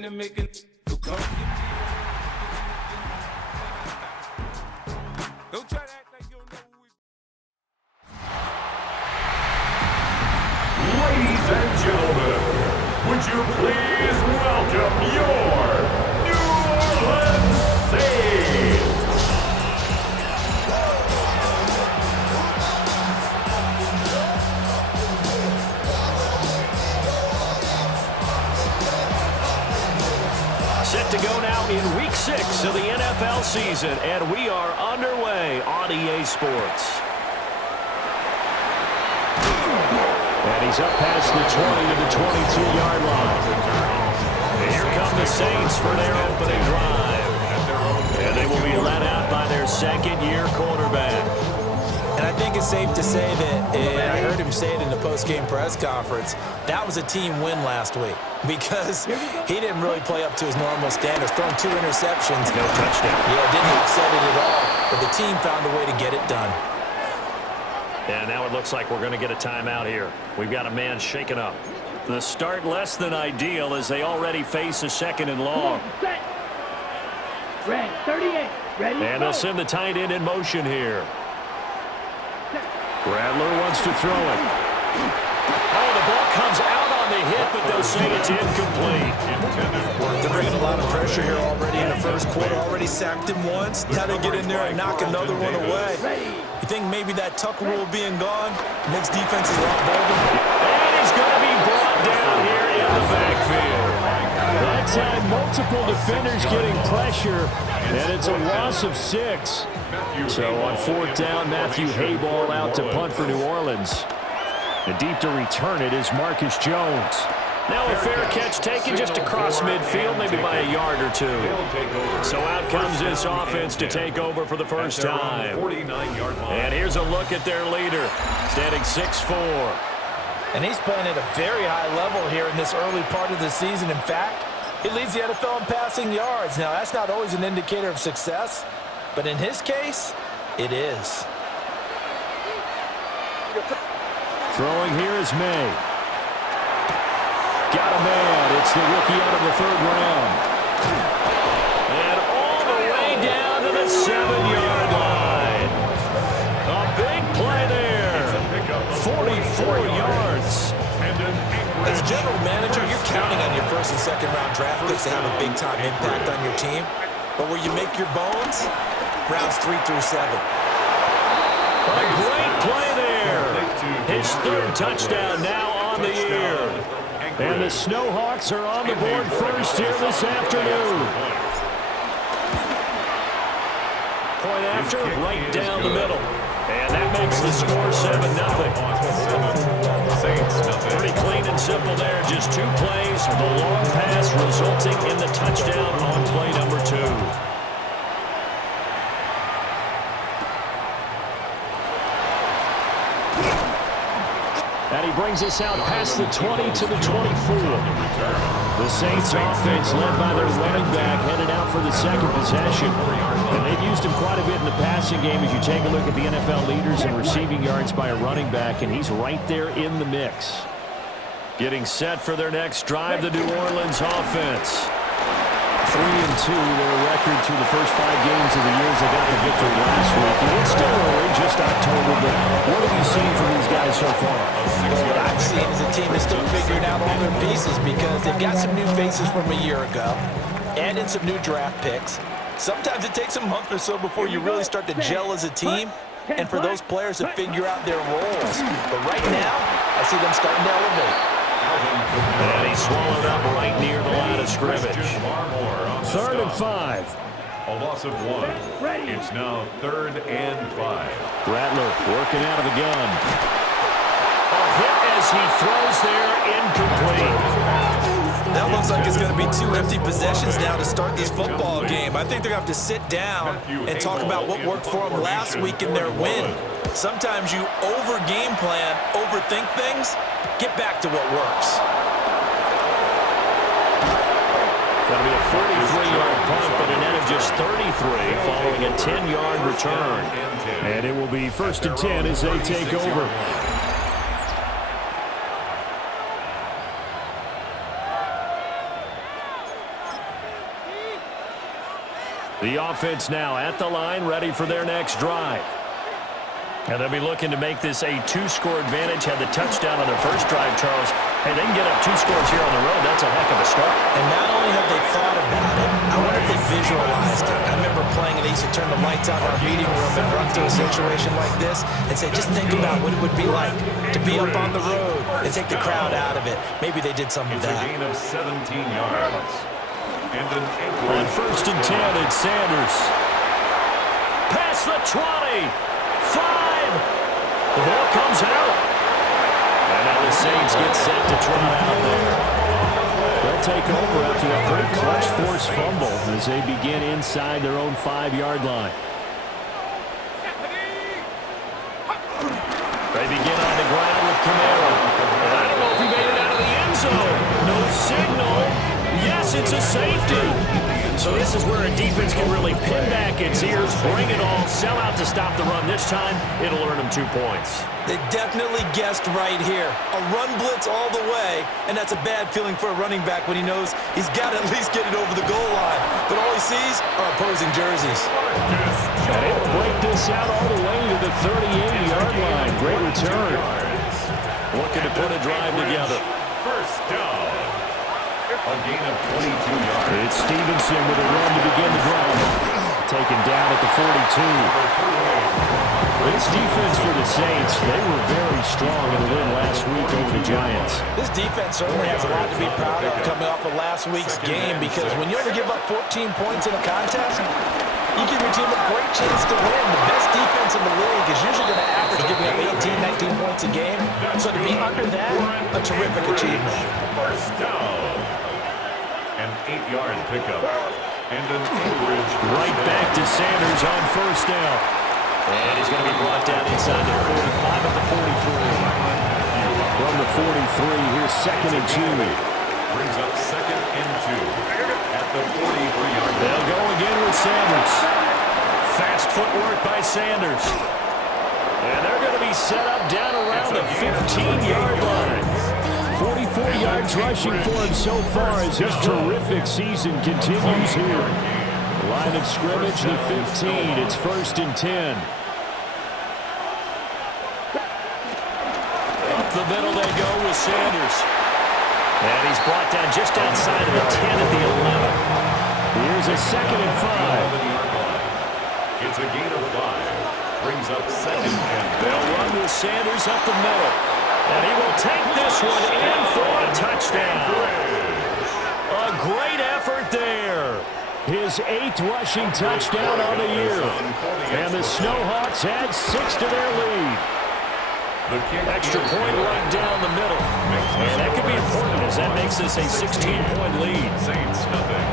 Ladies and gentlemen, would you please welcome your New Orleans Saints? Set to go now in Week 6 of the NFL season, and we are underway on EA Sports. And he's up past the 20 to the 22-yard line. And here come the Saints for their opening drive. And they will be led out by their second-year quarterback. And I think it's safe to say that, and I heard him say it in the post-game press conference, that was a team win last week because he didn't really play up to his normal standards, throwing 2 interceptions. No touchdown. Yeah, didn't upset it at all, but the team found a way to get it done. And now it looks like we're going to get a timeout here. We've got a man shaken up. The start less than ideal as they already face a 2nd and long. Red 38. Ready? And they'll send the tight end in motion here. Rattler wants to throw it. Oh, the ball comes out on the hit, but they'll say it's incomplete. They're bringing a lot of pressure here already in the first quarter. Already sacked him once. Now they get in there and knock another one away. You think maybe that Tucker rule being gone makes defenses a lot bolder? And he's going to be brought down here in the backfield. That time, multiple defenders getting pressure, and it's a loss of 6. So on 4th down, Matthew Hayball out to punt for New Orleans. And deep to return it is Marcus Jones. Now a fair catch taken just across midfield, maybe by a yard or 2. So out comes this offense to take over for the first time. And here's a look at their leader, standing 6'4". And he's playing at a very high level here in this early part of the season. In fact, he leads the NFL in passing yards. Now, that's not always an indicator of success, but in his case, it is. Throwing here is May. Got a man. It's the rookie out of the 3rd round. And all the way down to the 7-yard line. A big play there. 44 yards. As a general manager, you're counting on your 1st and 2nd round draft picks to have a big-time impact on your team. But where you make your bones, rounds 3 through 7. A great play there. His 3rd touchdown now on the year. And the Snowhawks are on the board first here this afternoon. Point after, right down the middle. And that makes the score 7-0. Pretty clean and simple there. Just 2 plays. The long pass resulting in the touchdown on play number 2. And he brings us out past the 20 to the 24. The Saints offense led by their running back headed out for the 2nd possession. And they've used him quite a bit in the passing game as you take a look at the NFL leaders in receiving yards by a running back, and he's right there in the mix. Getting set for their next drive, the New Orleans offense. 3-2, their record through the first 5 games of the year as they got the victory last week. And it's still early, just October, but what have you seen from these guys so far? Well, what I've seen is a team that's still figuring out all their pieces because they've got some new faces from a year ago and in some new draft picks. Sometimes it takes a month or so before you really start to gel as a team and for those players to figure out their roles. But right now, I see them starting to elevate. And he's swallowed up right near the line of scrimmage. 3rd and 5. A loss of 1. It's now 3rd and 5. Rattler working out of the gun. A hit as he throws there, incomplete. That looks like it's going to be 2 empty possessions now to start this football game. I think they're going to have to sit down and talk about what worked for them last week in their win. Sometimes you over-game plan, overthink things, get back to what works. That'll be a 43-yard punt, but a net of just 33 following a 10-yard return. And it will be 1st and 10 as they take over. The offense now at the line, ready for their next drive. And they'll be looking to make this a 2-score advantage. Had the touchdown on their first drive, Charles. Hey, they can get up 2 scores here on the road. That's a heck of a start. And not only have they thought about it, I wonder if they visualized it. I remember playing and they used to turn the lights out in our meeting room and run through a situation like this and say, just think about what it would be like to be up on the road and take the crowd out of it. Maybe they did some of that. It's a gain of 17 yards. And an on 1st and 10, it's Sanders. Past the 20. 5. The ball comes out. And now the Saints get set to trot out there. They'll take over after a pretty clutch forced fumble as they begin inside their own 5-yard line. They begin on the ground with Camaro. And I don't know if he made it out of the end zone. No signal. Yes, it's a safety. So this is where a defense can really pin back its ears, bring it all, sell out to stop the run. This time, it'll earn them 2 points. They definitely guessed right here. A run blitz all the way, and that's a bad feeling for a running back when he knows he's got to at least get it over the goal line. But all he sees are opposing jerseys. And it'll break this out all the way to the 38-yard line. Great return. Looking to put a drive together. first down. A gain of 22 yards. It's Stevenson with a run to begin the drive. Taken down at the 42. This defense for the Saints, they were very strong in the win last week over the Giants. This defense certainly has a lot to be proud of coming off of last week's game, because when you only give up 14 points in a contest, you give your team a great chance to win. The best defense in the league is usually going to average giving up 18, 19 points a game. So to be under that, a terrific achievement. First down. An 8-yard pickup. And an Anchorage. Right back to Sanders on first down. And he's going to be brought down inside the 45 at the 43. From the 43, here's 2nd and 2. Brings up 2nd and 2 at the 43-yard line. They'll go again with Sanders. Fast footwork by Sanders. And they're going to be set up down around the 15-yard line. 44 yards rushing for him so far as his terrific season continues here. Line of scrimmage, the 15. It's 1st and 10. Up the middle they go with Sanders. And he's brought down just outside of the 10 at the 11. Here's a 2nd and 5. It's a gain of 5. Brings up 2nd and 10. They'll run with Sanders up the middle. And he will take this one in for a touchdown. A great effort there. His 8th rushing touchdown on the year. And the Snowhawks add 6 to their lead. Extra point right down the middle. And that could be important as that makes this a 16-point lead. Saints nothing.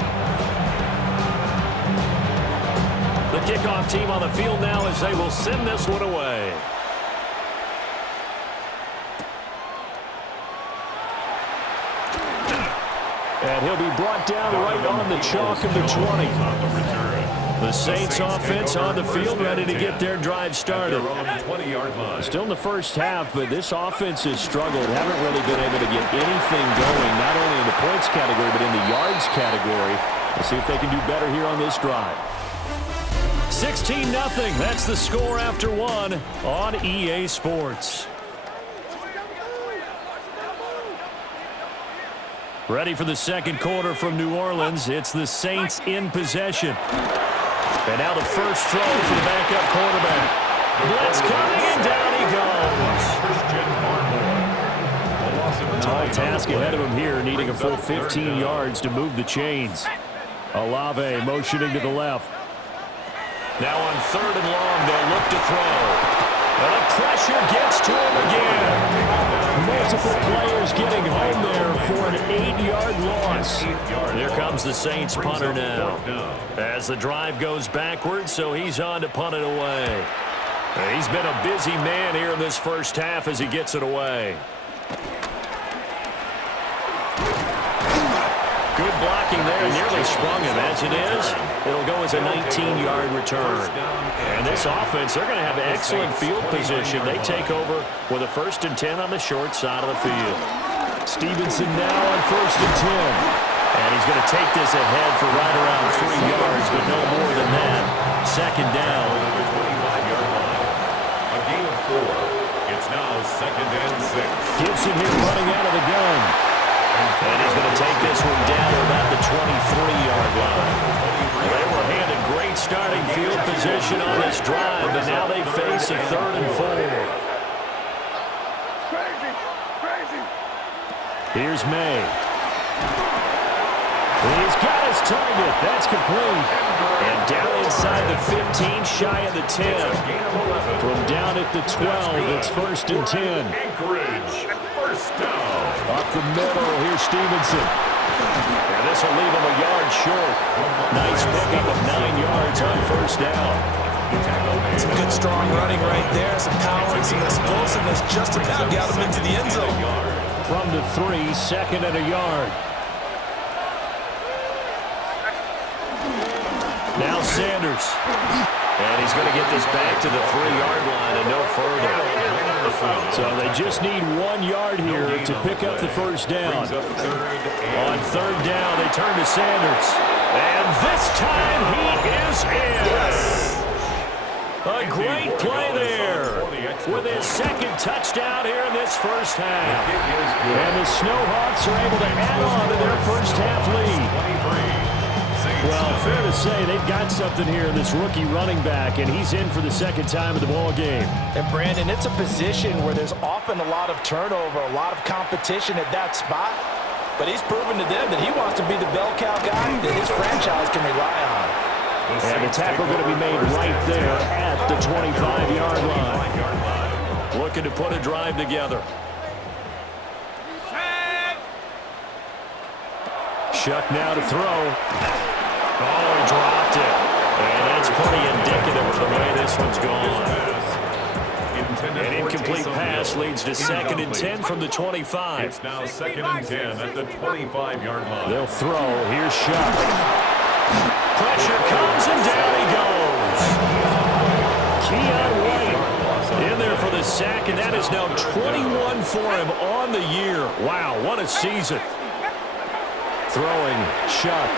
The kickoff team on the field now as they will send this one away. And he'll be brought down right on the chalk of the 20. The Saints offense on the field ready to get their drive started. Still in the first half, but this offense has struggled. Haven't really been able to get anything going, not only in the points category, but in the yards category. Let's see if they can do better here on this drive. 16-0. That's the score after 1 on EA Sports. Ready for the second quarter from New Orleans. It's the Saints in possession. And now the first throw for the backup quarterback. Blitz coming, and down he goes. Tall task ahead of him here, needing a full 15 yards to move the chains. Olave motioning to the left. Now on 3rd and long, they'll look to throw. And the pressure gets to him again. Multiple players getting home there for an 8-yard loss. Here comes the Saints punter now. As the drive goes backwards, so he's on to punt it away. He's been a busy man here in this first half as he gets it away. Good blocking there, nearly sprung him. As it is, it'll go as a 19-yard return. And this offense, they're going to have excellent field position. They take over with a 1st and 10 on the short side of the field. Stevenson now on 1st and 10. And he's going to take this ahead for right around 3 yards, but no more than that. Second down. The 25-yard line. A gain of 4. It's now second and 6. Gibson here running out of the gun. And he's going to take this one down to about the 23-yard line. They were handed great starting field position on this drive, but now they face a 3rd and 4. Here's May. He's got his target. That's complete. And down inside the 15, shy of the 10. From down at the 12, it's 1st and 10. Anchorage, first down. Up the middle, here's Stevenson. And this will leave him a yard short. Nice pickup of 9 yards on 1st down. Some good strong running right there. Some power and some explosiveness. Just about got him into the end zone. From the 3, 2nd and a yard. Now Sanders. And he's going to get this back to the 3-yard line and no further. So they just need 1 yard here to pick up the 1st down. On 3rd down, they turn to Sanders. And this time he is in. Yes. A great play there with his 2nd touchdown here in this first half. And the Snowhawks are able to add on to their first half lead. Well, fair to say they've got something here in this rookie running back, and he's in for the 2nd time of the ball game. And Brandon, it's a position where there's often a lot of turnover, a lot of competition at that spot. But he's proven to them that he wants to be the bell cow guy that his franchise can rely on. And the tackle going to be made right there at the 25-yard line. Looking to put a drive together. Shuck now to throw. Oh, he dropped it. And that's pretty indicative of the way this one's gone. An incomplete pass leads to 2nd and 10 from the 25. It's now 2nd and 10 at the 25-yard line. They'll throw. Here's Shuck. Pressure comes, and down he goes. Keon White in there for the sack, and that is now 21 for him on the year. Wow, what a season. Throwing, Shuck.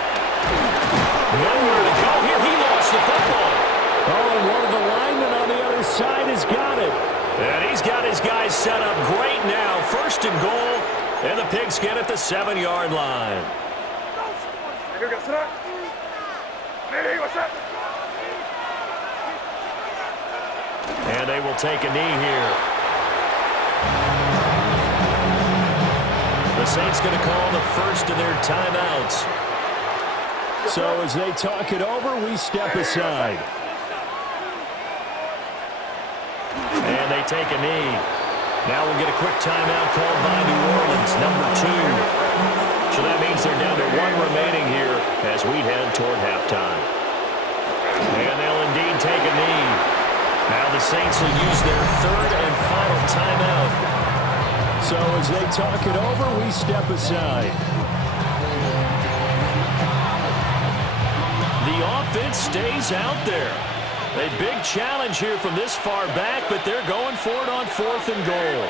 Nowhere to go here. He lost the football. Oh, and one of the linemen on the other side has got it. And he's got his guys set up great now. 1st and goal, and the Pigskin at the 7-yard line. And they will take a knee here. The Saints going to call the first of their timeouts. So as they talk it over, we step aside. And they take a knee. Now we'll get a quick timeout called by New Orleans, number 2. So that means they're down to 1 remaining here as we head toward halftime. And they'll indeed take a knee. Now the Saints will use their 3rd and final timeout. So as they talk it over, we step aside. The offense stays out there. A big challenge here from this far back, but they're going for it on 4th and goal.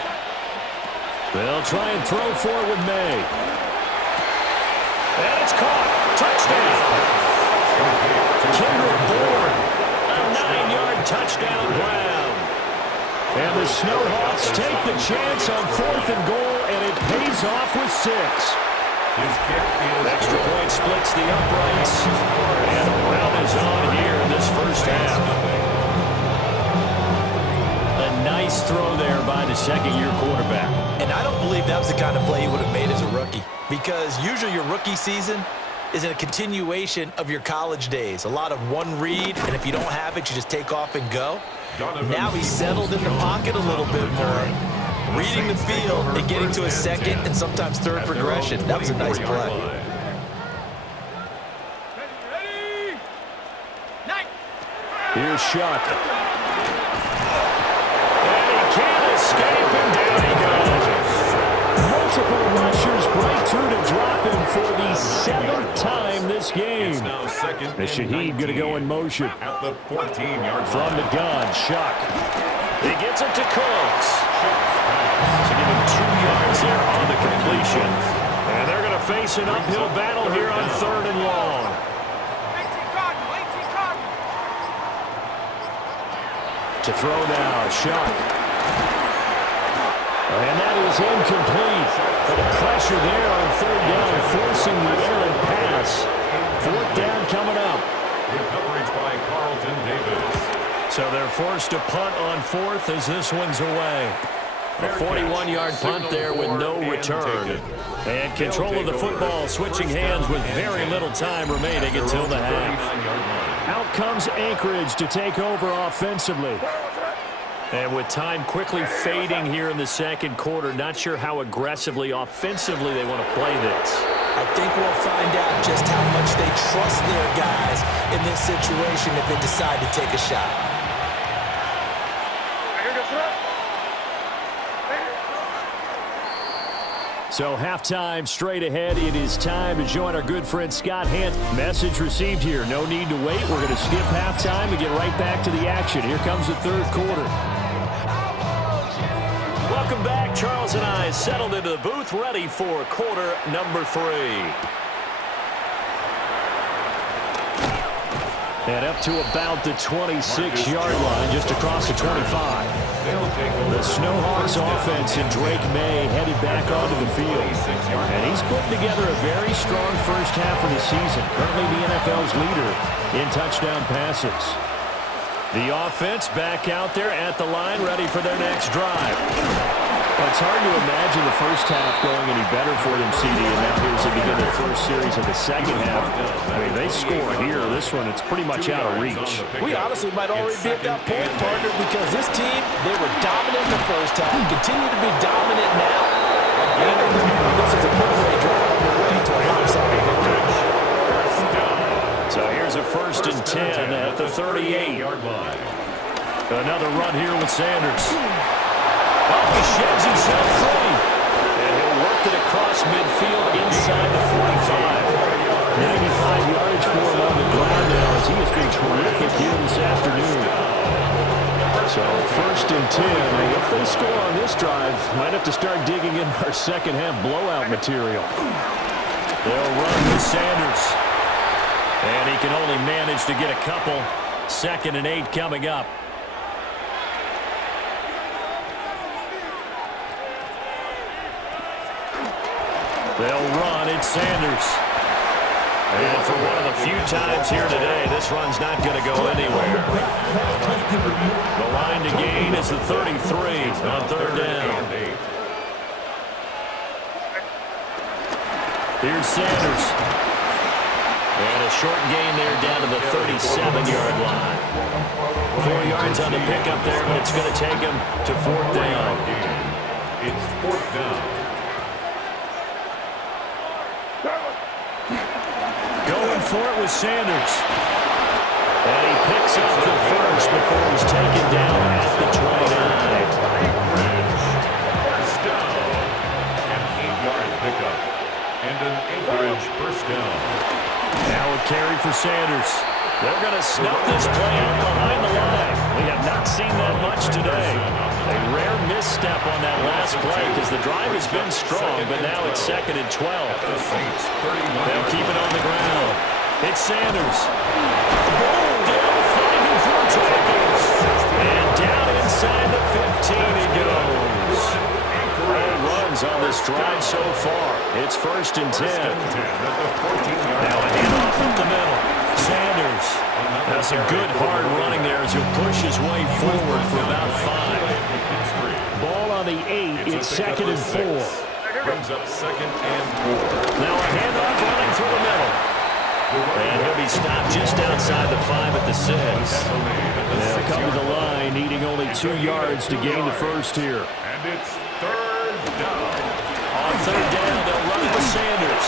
They'll try and throw for it with May. And it's caught. Touchdown. Kendrick Bourne. A 9-yard touchdown grab. And the Snowhawks take the chance on 4th and goal, and it pays off with 6. His kick is extra point splits the uprights. And the round is on here in this first half. A nice throw there by the 2nd-year quarterback. And I don't believe that was the kind of play he would have made as a rookie. Because usually your rookie season is a continuation of your college days. A lot of one read, and if you don't have it, you just take off and go. Now he's settled in the pocket a little bit more, reading the field and getting to a 2nd and sometimes 3rd progression. That was a nice play. Here's Shuck. And he can't escape, and down he goes. Multiple rushers break through to drop him for the 7th time this game. The Shaheed going to go in motion. At the 14-yard from the gun, Shuck. He gets it to Cooks. So give him 2 yards there on the completion. And they're going to face face an uphill battle here on 3rd and long. To throw now, Shuck. And that is incomplete. But the pressure there on 3rd down, forcing the errant pass. 4th down coming up. Good coverage by Carlton Davis. So they're forced to punt on 4th as this one's away. A 41-yard punt there with no return. And control of the football, switching hands with very little time remaining until the half. Out comes Anchorage to take over offensively. And with time quickly fading here in the 2nd quarter, not sure how aggressively, offensively they want to play this. I think we'll find out just how much they trust their guys in this situation if they decide to take a shot. So halftime straight ahead. It is time to join our good friend Scott Hant. Message received here. No need to wait. We're going to skip halftime and get right back to the action. Here comes the 3rd quarter. Welcome back. Charles and I settled into the booth, ready for quarter number 3. And up to about the 26-yard line, just across the 25. The Snowhawks offense and Drake May headed back onto the field. And he's putting together a very strong first half of the season. Currently the NFL's leader in touchdown passes. The offense back out there at the line, ready for their next drive. Well, it's hard to imagine the first half going any better for them, CD, and now here's they begin their first series of the second half. I mean, they score here. This one, it's pretty much out of reach. We honestly might already be at that point, partner, because this team, they were dominant in the first half, continue to be dominant now. And this is a put-away drive on the way to a lopsided victory. So here's a 1st and 10 at the 38-yard line. Another run here with Sanders. Oh, he sheds himself free. And he'll work it across midfield inside the 45. 95 yards for him on the ground now as he has been terrific here this afternoon. So 1st and 10. And if they score on this drive, might have to start digging in our second half blowout material. They'll run with Sanders. And he can only manage to get a couple. 2nd and 8 coming up. They'll run. It's Sanders. And for one of the few times here today, this run's not going to go anywhere. The line to gain is the 33 on 3rd down. Here's Sanders. And a short gain there down to the 37-yard line. 4 yards on the pickup there, but it's going to take him to 4th down. It's 4th down. Going for it with Sanders. And he picks up the first before he's taken down at the 29. First down. An 8-yard pickup. And an Anchorage first down. Now a carry for Sanders. They're going to snuff this play out behind the line. We have not seen that much today. A rare misstep on that last play because the drive has been strong, but now it's 2nd and 12. They'll keep it on the ground. It's Sanders. Down fighting for tackles. And down inside the 15 he goes. Runs on this drive so far. It's 1st and 10. Now a handoff up the middle. Sanders. That's a good hard running there as he'll push his way forward for about 5. Ball on the 8. It's 2nd and 4. Brings up 2nd and 4. Now a handoff running through the middle. And he'll be stopped just outside the 5 at the 6. They'll come to the line, needing only 2 yards to gain the first here. And it's 3rd down. On 3rd down, they'll run it with Sanders.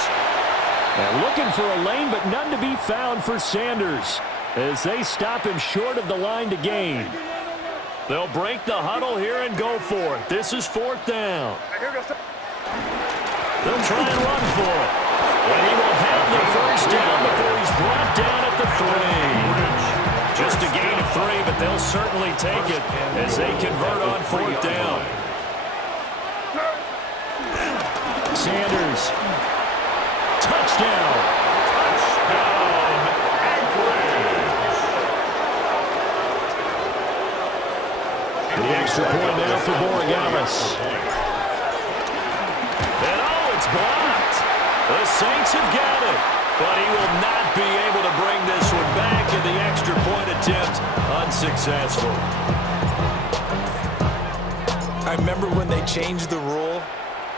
Now looking for a lane, but none to be found for Sanders as they stop him short of the line to gain. They'll break the huddle here and go for it. This is 4th down. They'll try and run for it. And he will have the first down before he's brought down at the 3. Just a gain of 3, but they'll certainly take it as they convert on 4th down. Sanders. down. Touchdown, Anchorage. The extra point now for Borregales. And it's blocked. The Saints have got it. But he will not be able to bring this one back, and the extra point attempt unsuccessful. I remember when they changed the rule,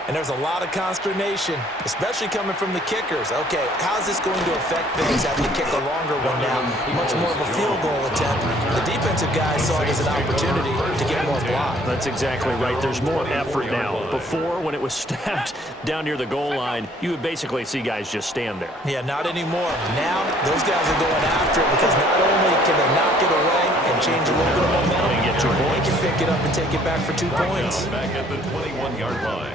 and there's a lot of consternation, especially coming from the kickers. Okay, how's this going to affect things having to kick a longer one now? Much more of a field goal attempt. The defensive guys saw it as an opportunity to get more block. That's exactly right. There's more effort now. Before, when it was snapped down near the goal line, you would basically see guys just stand there. Yeah, not anymore. Now, those guys are going after it because not only can they knock it away and change a little bit of momentum, They get 2 points. they can pick it up and take it back for 2 points. Back at the 21-yard line.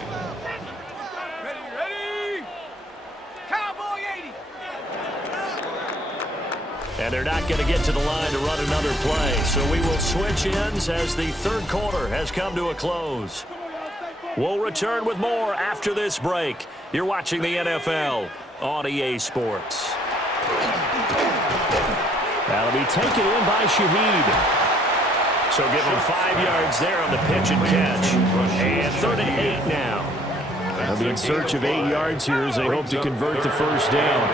And they're not going to get to the line to run another play. So we will switch ends as the third quarter has come to a close. We'll return with more after this break. You're watching the NFL on EA Sports. That'll be taken in by Shaheed. So give him 5 yards there on the pitch and catch. And 3rd and 8 now. They'll be in search of 8 yards here as they hope to convert the first down.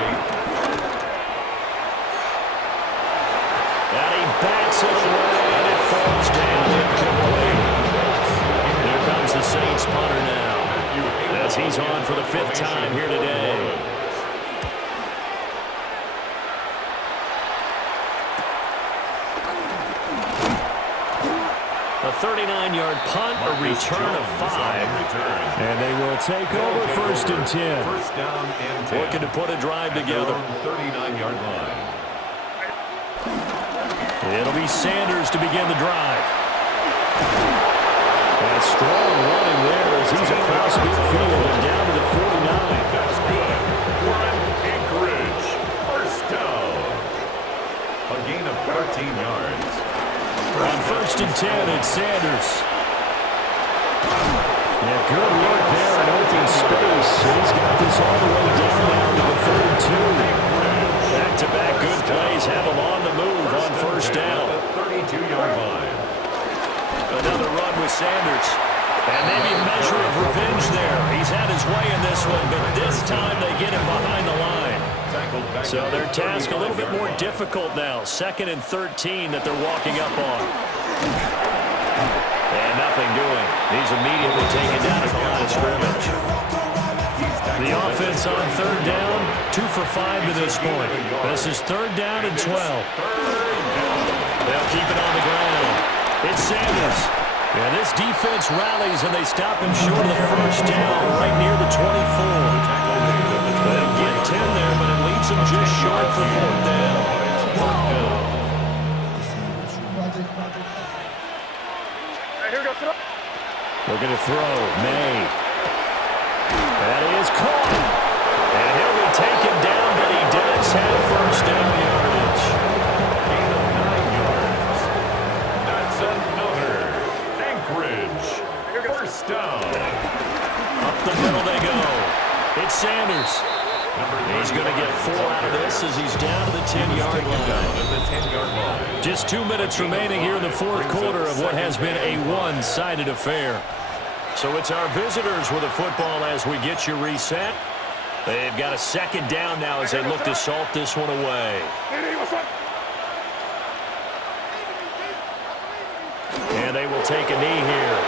And he bats it away, and it falls down incomplete. Here comes the Saints punter now, as he's on for the 5th time here today. A 39-yard punt, a return of 5. And they will take over 1st and 10. First down and 10. Looking to put a drive together. 39-yard line. It'll be Sanders to begin the drive. And strong running there as he's across midfield and down to the 49. That's good. One Anchorage. First down. A gain of 13 yards. On 1st and 10, it's Sanders. Yeah, good work there in open space. He's got this all the way down now to the 32. Back-to-back good plays have him on the move on 1st down. 32-yard line. Another run with Sanders. And maybe a measure of revenge there. He's had his way in this one, but this time they get him behind the line. So their task a little bit more difficult now. 2nd and 13 that they're walking up on. And nothing doing. He's immediately taken down at the line of scrimmage. The offense on 3rd down, 2 for 5 to this point. This is 3rd down and 12. They'll keep it on the ground. It's Sanders. And this defense rallies, and they stop him short of the 1st down right near the 24. They'll get 10 there, but it leaves them just short for 4th down. Looking to throw. May. That is caught. And he'll be taken down, but he does have 1st down yardage. Gain of 9 yards. That's another Anchorage. First down. Up the middle they go. It's Sanders. He's going to get 4 out of this as he's down to the 10-yard line. Just 2 minutes remaining here in the 4th quarter of what has been a one-sided affair. So it's our visitors with the football as we get you reset. They've got a 2nd down now as they look to salt this one away. And they will take a knee here.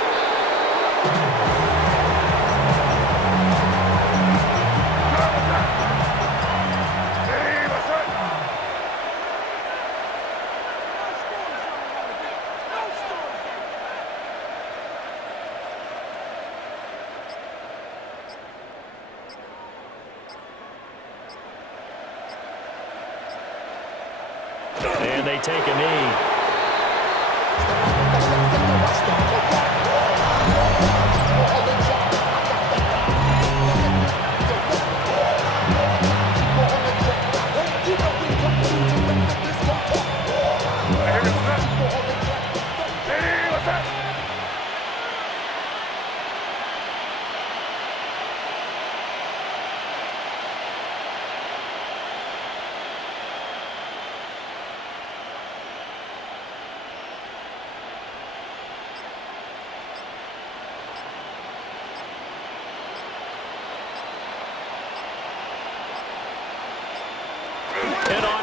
And they take a knee.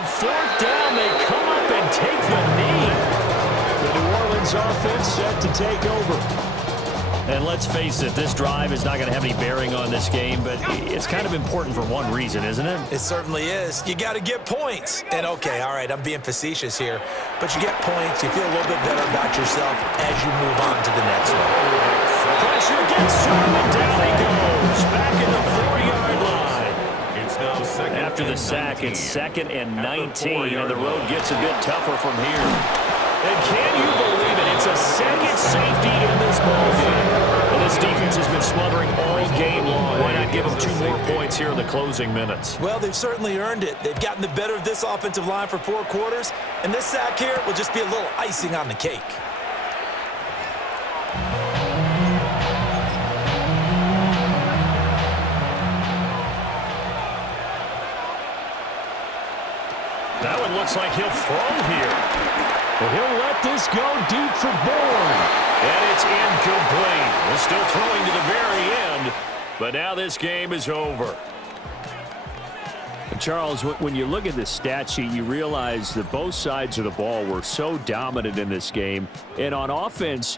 on fourth down, they come up and take the knee. The New Orleans offense set to take over. And let's face it, this drive is not going to have any bearing on this game, but it's kind of important for one reason, isn't it? It certainly is. You got to get points. And okay, all right, I'm being facetious here, but you get points, you feel a little bit better about yourself as you move on to the next one. Pressure gets to him, and down he goes. Back in the 4-yard line. It's now second. After the sack, it's 2nd and 19, and the road gets a bit tougher from here. And can you believe it? It's a second safety in this ballgame. Well, this defense has been smothering all game long. Why not give them 2 more points here in the closing minutes? Well, they've certainly earned it. They've gotten the better of this offensive line for 4 quarters, and this sack here will just be a little icing on the cake. That one looks like he'll throw here. Well, he'll let this go deep for Bourne. And it's incomplete. We're still throwing to the very end, but now this game is over. Charles, when you look at the stat sheet, you realize that both sides of the ball were so dominant in this game. And on offense,